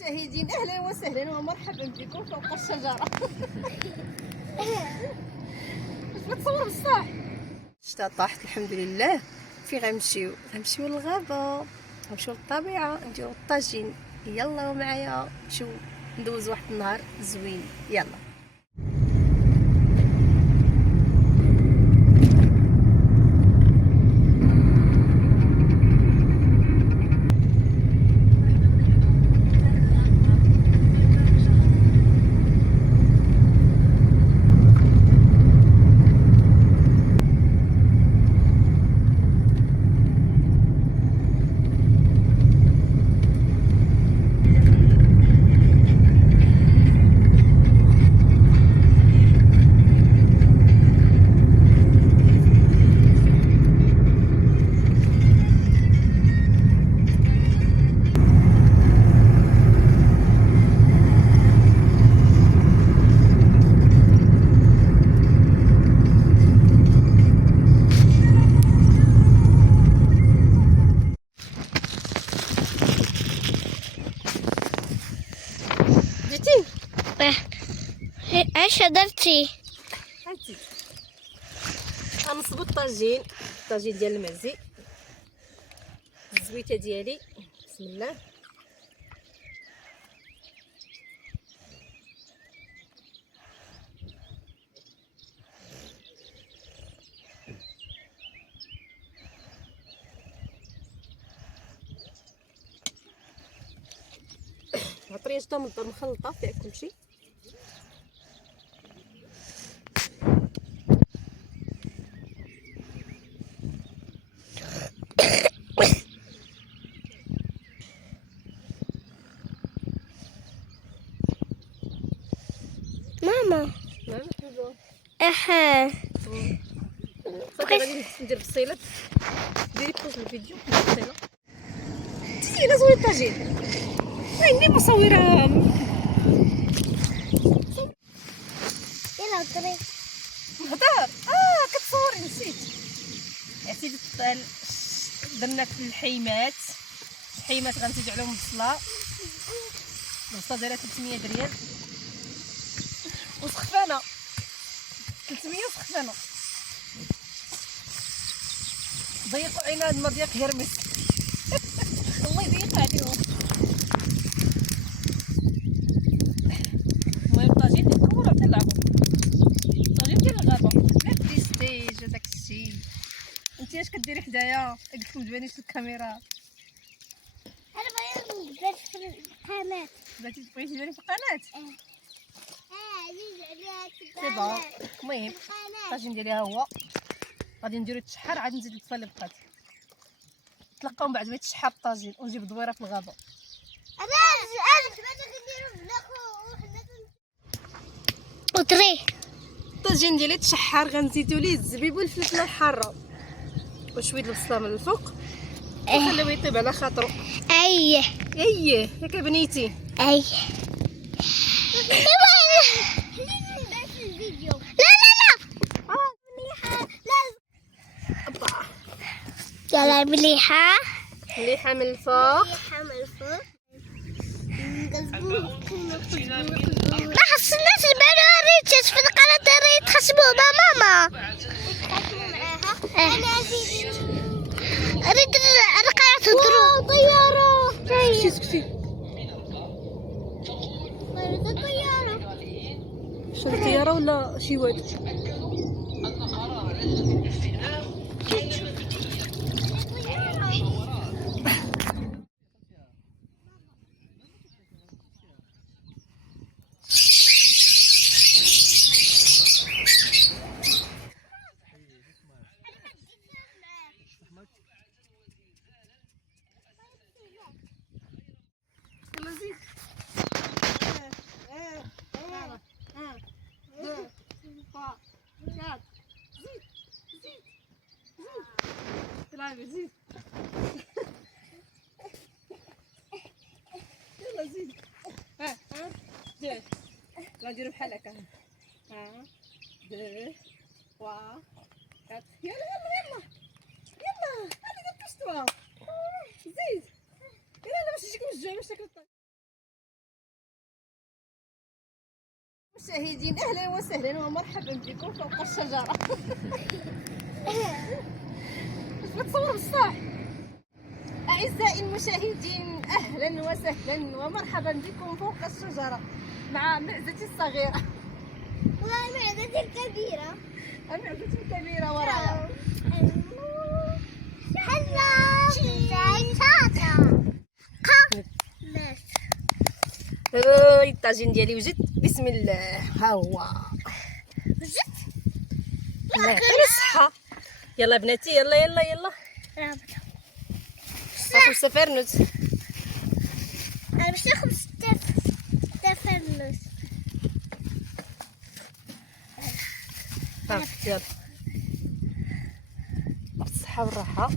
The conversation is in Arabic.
المشاهدين، اهلا وسهلا ومرحبا بكم فوق الشجره. باش تصور بصح الشتا طاحت الحمد لله. في غنمشيو للغابه، غنمشيو للطبيعه، نديرو الطاجين. يلا معايا نمشيو ندوز واحد النهار زوين. يلا جيتي ايش درتي؟ هاتي غنصبو الطاجين ديال المعزي، الزويته ديالي. بسم الله. عطريه جدا من مخلطه فيها كلشي. ماما نعم حلوه. اها صافي غادي ندير بصيلات. ديري بوز الفيديو بصيله. تيجي زوين الطاجين. عندي مصوره. يلا طريق نهضر. كتصوري نسيت يا سيدي. درنا في الحيمات غنزيدو عليهم البصله دايره 300 ريال وسخفانه. 300 وسخفانه. ضيقوا علينا هاد المضيق هرمس. الله يضيق عليهم. المهم الطاجين ديالكم راه تلعبوا. الطاجين ديال الغابه لا بريستيج هذاك الشيء. انت اش كديري حدايا؟ قلت لكم تبانيش في الكاميرا. انا بغيت نبات في القناه. بغيتي تباني في القناه. عزيز عليها سي بون. المهم الطاجين ديالي ها هو. غادي نديرو يتشحر، عاد نزيد البصل اللي بقات. نتلاقاو من بعد ما يتشحر الطاجين ونجيب دويره في الغابه. وطري الطاجين ديالي تشحر، غنزيدو ليه الزبيب والفلفله الحاره وشويه البصله من الفوق ونخليوه يطيب على خاطرو. ايه ياك بنيتي. ايه يلا مليحة مليحه من الفوق. ما حس الناس البنو ريتش في القناة ريت تخصموا مع ماما. ريت القناة تضرب طيارة. سكتي. شنو طياره ولا شي واد؟ يلا زيد. زيد. يلا زيد. دير. نديرو بحال هكا. 1 2 3 4. يلا هذه دابا زيد. يلا باش تجيكم الجوع باش تاكلوا. مشاهدين اهلا وسهلا ومرحبا بكم فوق الشجره. واش بتصور بصح؟ اعزائي المشاهدين اهلا وسهلا ومرحبا بكم فوق الشجره مع معزتي الصغيره ومعدتي الكبيرة. معزتي الكبيره ورايا. الطاجين ديالي وجد بسم الله ها هو وجدت؟ الله يعطيني الصحة. يلا بناتي يلا يلا يلا ناكل سفرنوت. أنا باش ناخذ تفرنس. يلا بالصحة والراحة.